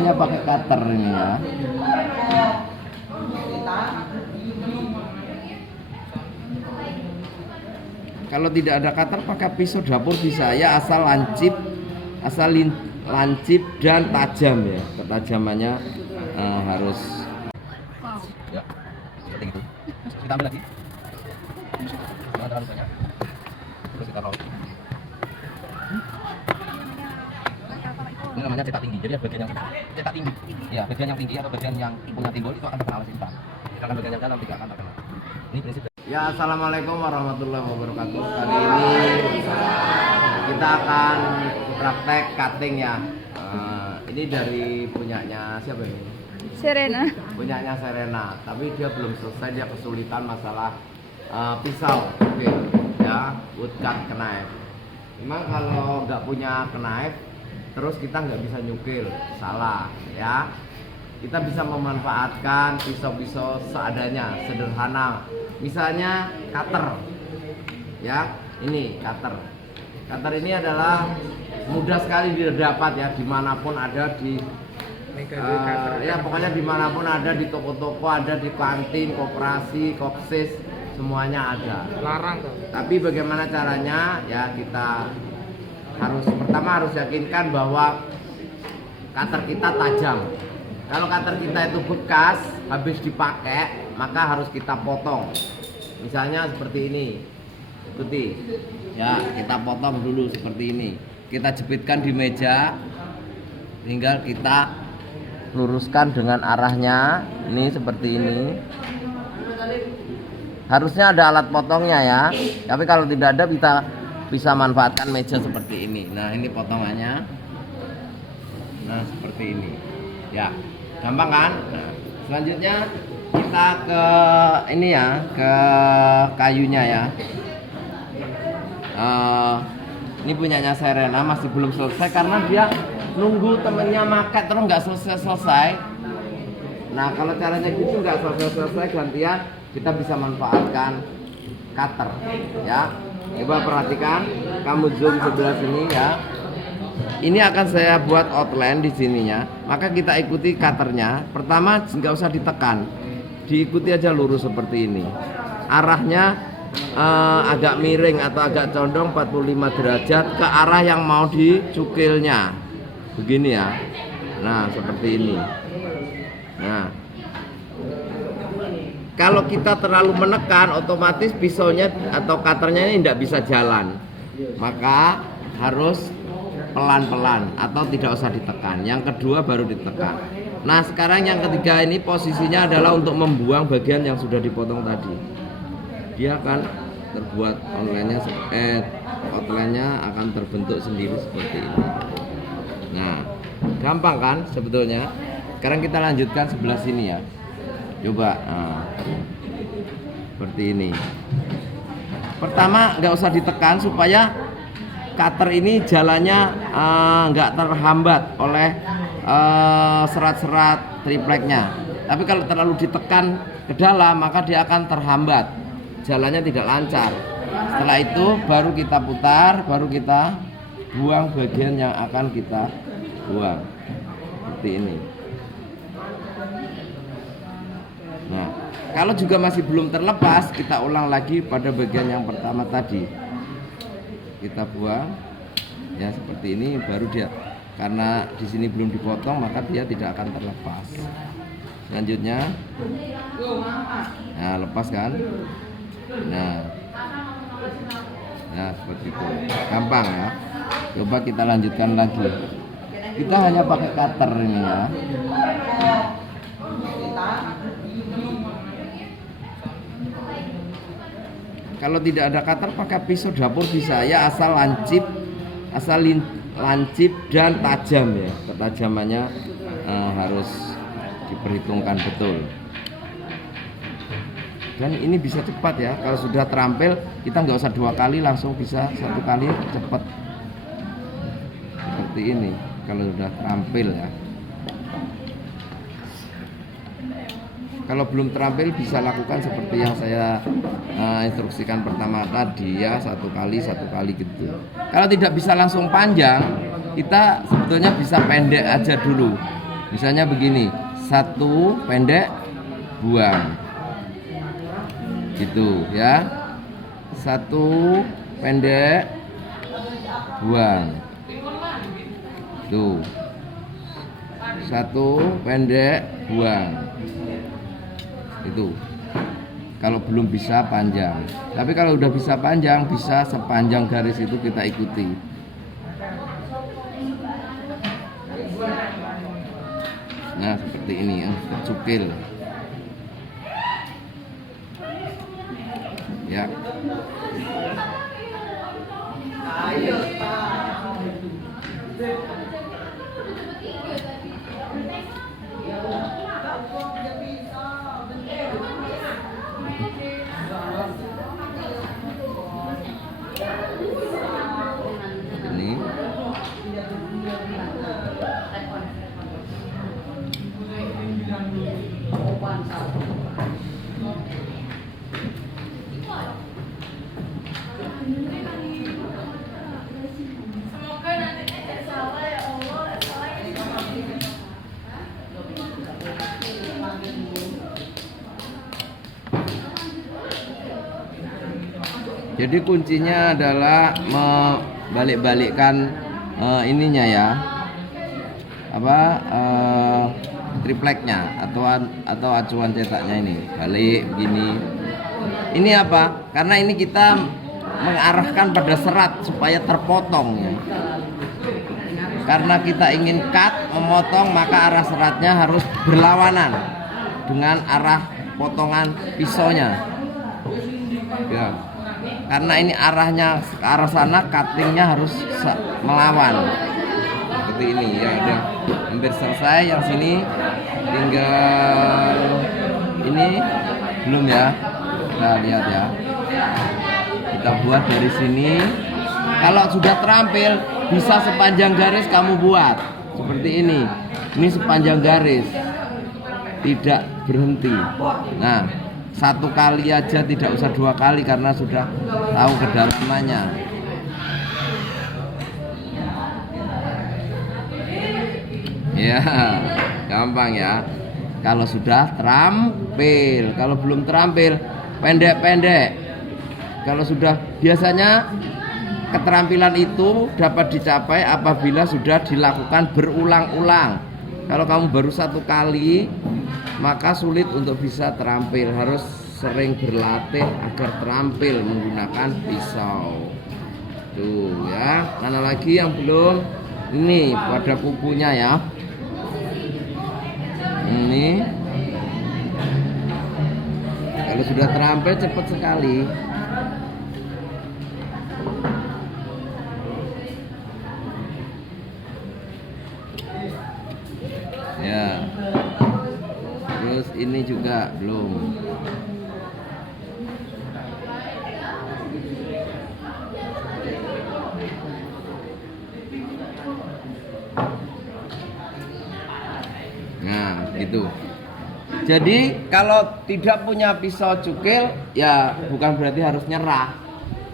hanya pakai cutter ini ya. Kalau tidak ada cutter pakai pisau dapur bisa ya, asal lancip, lancip dan tajam ya. Ketajamannya harus ya, seperti itu. Kita ambil lagi. Jangan terlalu banyak. Terus kita bawa. Ini namanya cetak tinggi. Jadi bagian yang cetak tinggi. Ya, bagian yang tinggi atau bagian yang punya timbul itu akan terkena alas hitam. Sedangkan bagian yang dalam tidak akan terkena. Ini prinsip. Ya, assalamualaikum warahmatullahi wabarakatuh. Kali ini kita akan praktek cutting ya. Ini dari punyanya siapa ini? Serena. Punyanya Serena. Tapi dia belum selesai, dia kesulitan masalah pisau, ya, woodcut knife. Memang kalau nggak punya knife, terus kita nggak bisa nyukil, salah ya. Kita bisa memanfaatkan pisau-pisau seadanya, sederhana. Misalnya cutter, ya, ini cutter. Cutter ini adalah mudah sekali didapat ya, dimanapun ada di, ya pokoknya dimanapun ada, di toko-toko ada, di kantin, koperasi, kopsis, semuanya ada. Larang tuh. Tapi bagaimana caranya? Ya kita pertama harus yakinkan bahwa cutter kita tajam. Kalau cutter kita itu bekas, habis dipakai, maka harus kita potong. Misalnya seperti ini, ikuti. Ya, kita potong dulu seperti ini. Kita jepitkan di meja, tinggal kita luruskan dengan arahnya. Ini seperti ini. Harusnya ada alat potongnya ya. Tapi kalau tidak ada, kita bisa manfaatkan meja seperti ini. Nah, ini potongannya. Nah, seperti ini. Ya, gampang kan? Nah, selanjutnya kita ke ini ya, ke kayunya ya. Ini punyanya Serena, masih belum selesai karena dia nunggu temennya makan terus nggak selesai. Nah, kalau caranya gitu nggak selesai, gantian kita bisa manfaatkan cutter ya. Coba perhatikan, kamu zoom sebelah sini ya. Ini akan saya buat outline di sininya, maka kita ikuti cutternya. Pertama nggak usah ditekan, diikuti aja lurus seperti ini. Arahnya agak miring atau agak condong 45 derajat ke arah yang mau dicukilnya. Begini ya. Nah, seperti ini. Nah, kalau kita terlalu menekan, otomatis pisaunya atau cutternya ini tidak bisa jalan. Maka harus pelan-pelan atau tidak usah ditekan. Yang kedua baru ditekan. Nah, sekarang yang ketiga ini posisinya adalah untuk membuang bagian yang sudah dipotong tadi. Dia akan terbuat outline-nya akan terbentuk sendiri seperti ini. Nah, gampang kan sebetulnya. Sekarang kita lanjutkan sebelah sini ya. Coba, seperti ini. Pertama nggak usah ditekan supaya cutter ini jalannya nggak terhambat oleh serat-serat tripleknya. Tapi kalau terlalu ditekan ke dalam, maka dia akan terhambat, jalannya tidak lancar. Setelah itu baru kita putar, baru kita buang bagian yang akan kita buang seperti ini. Nah, kalau juga masih belum terlepas, kita ulang lagi pada bagian yang pertama tadi. Kita buang ya seperti ini, baru dia, karena di sini belum dipotong maka dia tidak akan terlepas. Selanjutnya, nah lepas kan? Nah, seperti itu, gampang ya. Coba kita lanjutkan lagi. Kita hanya pakai cutter ini ya. Kalau tidak ada cutter pakai pisau dapur bisa ya, asal lancip, lancip dan tajam ya. Ketajamannya harus diperhitungkan betul. Dan ini bisa cepat ya. Kalau sudah terampil, kita nggak usah 2 kali, langsung bisa 1 kali cepat. Seperti ini. Kalau sudah terampil ya. Kalau belum terampil bisa lakukan seperti yang saya instruksikan pertama tadi ya, 1 kali gitu. Kalau tidak bisa langsung panjang, kita sebetulnya bisa pendek aja dulu. Misalnya begini, satu pendek buang, gitu ya. Satu pendek buang, tuh. Satu pendek buang, itu. Kalau belum bisa panjang, tapi kalau udah bisa panjang, bisa sepanjang garis itu kita ikuti. Nah seperti ini ya, cukil ya. Ini jadi kuncinya adalah membalik-balikkan ininya ya, apa tripleknya atau acuan cetaknya ini balik begini. Ini apa? Karena ini kita mengarahkan pada serat supaya terpotong ya. Karena kita ingin cut, memotong, maka arah seratnya harus berlawanan dengan arah potongan pisaunya ya. Karena ini arahnya ke arah sana, cuttingnya harus melawan seperti ini ya. Udah hampir selesai, yang sini tinggal ini belum ya. Nah lihat ya, kita buat dari sini. Kalau sudah terampil, bisa sepanjang garis kamu buat seperti ini. Ini sepanjang garis, tidak berhenti. Nah, satu kali aja, tidak usah dua kali karena sudah tahu kedalamannya. Ya, gampang ya. Kalau sudah terampil, kalau belum terampil, pendek-pendek. Kalau sudah, biasanya keterampilan itu dapat dicapai apabila sudah dilakukan berulang-ulang. Kalau kamu baru satu kali, maka sulit untuk bisa terampil. Harus sering berlatih agar terampil menggunakan pisau. Tuh ya. Mana lagi yang belum? Ini pada kukunya ya. Ini kalau sudah terampil cepat sekali. Ya. Terus ini juga belum. Nah, gitu. Jadi kalau tidak punya pisau cukil, ya bukan berarti harus nyerah.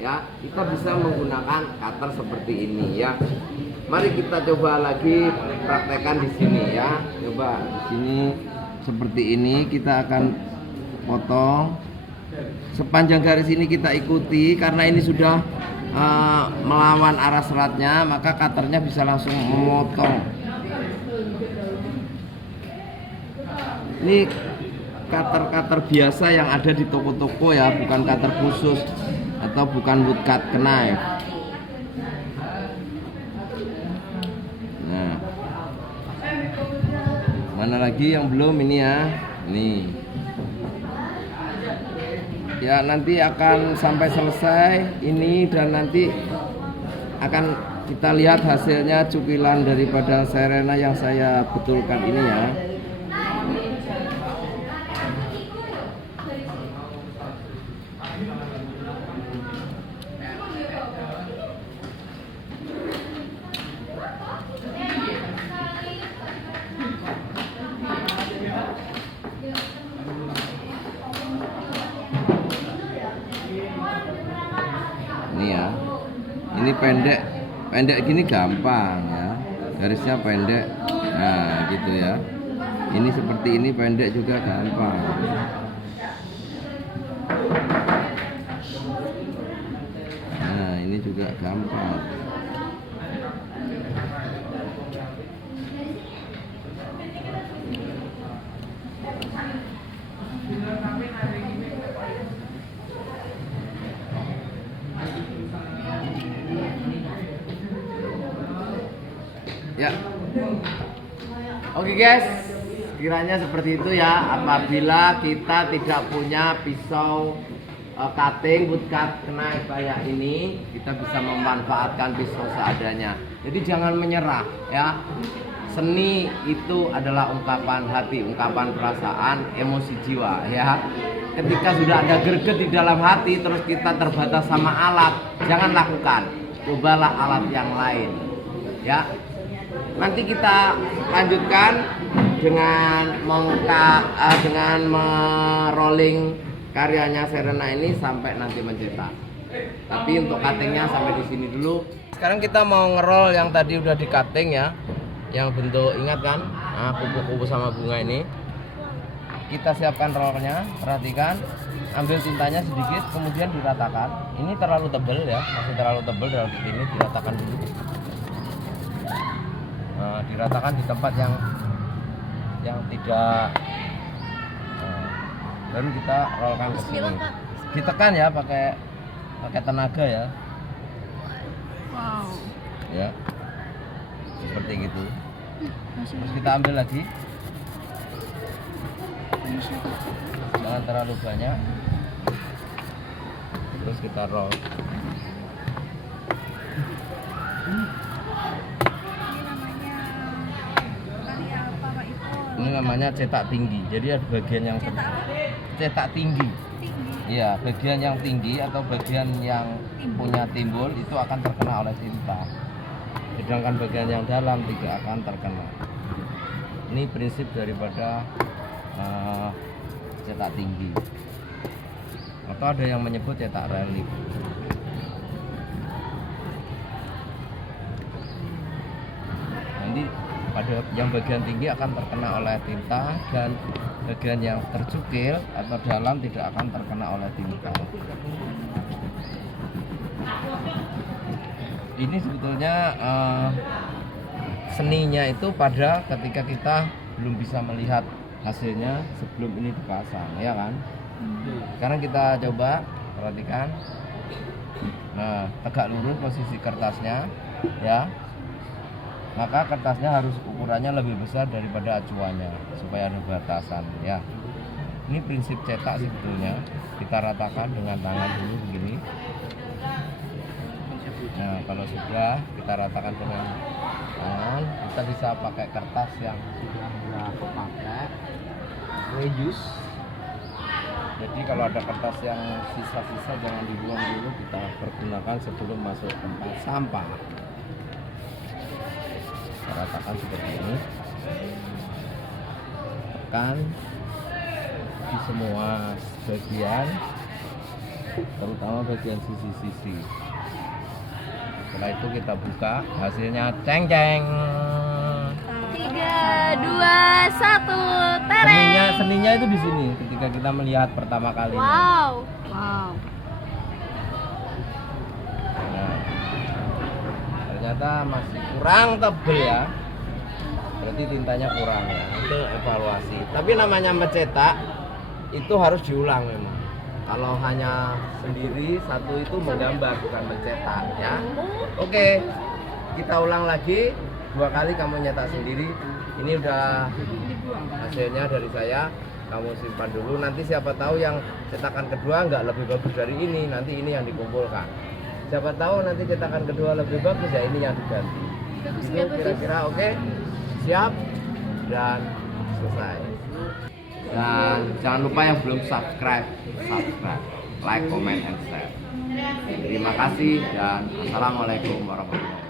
Ya, kita bisa menggunakan cutter seperti ini ya. Mari kita coba lagi praktekkan di sini ya. Coba di sini seperti ini, kita akan potong sepanjang garis ini, kita ikuti. Karena ini sudah melawan arah seratnya, maka cutternya bisa langsung memotong. Ini cutter biasa yang ada di toko-toko ya, bukan cutter khusus atau bukan woodcut knife. Nah, mana lagi yang belum ini ya? Nih. Ya nanti akan sampai selesai ini, dan nanti akan kita lihat hasilnya cukilan daripada Serena yang saya betulkan ini ya. Ini ya, ini pendek gini gampang ya. garisnya pendek. Nah gitu ya, ini seperti ini pendek juga gampang. Nah ini juga gampang. Ya, oke guys, kiranya seperti itu ya. Apabila kita tidak punya pisau cutting, wood cut knife kayak ini, kita bisa memanfaatkan pisau seadanya. Jadi jangan menyerah ya. Seni itu adalah ungkapan hati, ungkapan perasaan, emosi jiwa ya. Ketika sudah ada greget di dalam hati, terus kita terbatas sama alat, jangan lakukan. Cobalah alat yang lain ya. Nanti kita lanjutkan dengan dengan merolling karyanya Serena ini sampai nanti mencetak. Tapi untuk cuttingnya sampai di sini dulu. Sekarang kita mau ngerol yang tadi udah di cutting ya, yang bentuk, ingat kan? Nah, kupu-kupu sama bunga ini. Kita siapkan rollnya, perhatikan. Ambil tintanya sedikit, kemudian diratakan. Ini terlalu tebal ya, masih terlalu tebal, dalam ini diratakan dulu. Nah, diratakan di tempat yang tidak, baru kita rollkan ke sini. Ditekan ya, pakai tenaga ya. Wow. Ya, seperti gitu. Terus kita ambil lagi. Jangan terlalu banyak. Terus kita roll. Ini namanya cetak tinggi. Jadi ada bagian yang cetak tinggi. Iya, bagian yang tinggi atau bagian yang punya timbul itu akan terkena oleh tinta. Sedangkan bagian yang dalam tidak akan terkena. Ini prinsip daripada cetak tinggi. Atau ada yang menyebut cetak relief. Nanti pada yang bagian tinggi akan terkena oleh tinta dan bagian yang tercukil atau dalam tidak akan terkena oleh tinta. Ini sebetulnya seninya itu pada ketika kita belum bisa melihat hasilnya sebelum ini dipasang, ya kan? Sekarang kita coba, perhatikan. Nah, tegak lurus posisi kertasnya, ya. Maka kertasnya harus ukurannya lebih besar daripada acuannya supaya ada batasan ya. Ini prinsip cetak sebetulnya. Kita ratakan dengan tangan dulu begini. Nah, kalau sudah kita ratakan dengan tangan, kita bisa pakai kertas yang sudah kepakai reuse. Jadi kalau ada kertas yang sisa-sisa jangan dibuang dulu, kita pergunakan sebelum masuk tempat sampah. Ratakan seperti ini, tekan di semua bagian, terutama bagian sisi-sisi. Setelah itu kita buka, hasilnya ceng-ceng. 3, 2, 1, tereng. Seninya itu di sini ketika kita melihat pertama kali. Wow. Wow. Nah, ternyata masih kurang tebel ya, berarti tintanya kurang ya, itu evaluasi. Tapi namanya mencetak itu harus diulang memang. Kalau hanya sendiri satu itu menggambar bukan mencetak ya. Oke, kita ulang lagi 2 kali, kamu nyetak sendiri. Ini udah hasilnya dari saya, kamu simpan dulu. Nanti siapa tahu yang cetakan kedua nggak lebih bagus dari ini, nanti ini yang dikumpulkan. Siapa tahu nanti cetakan kedua lebih bagus, ya ini yang diganti. Itu kira-kira oke? Siap dan selesai. Dan jangan lupa yang belum subscribe, like, comment, and share. Terima kasih dan assalamualaikum warahmatullahi wabarakatuh.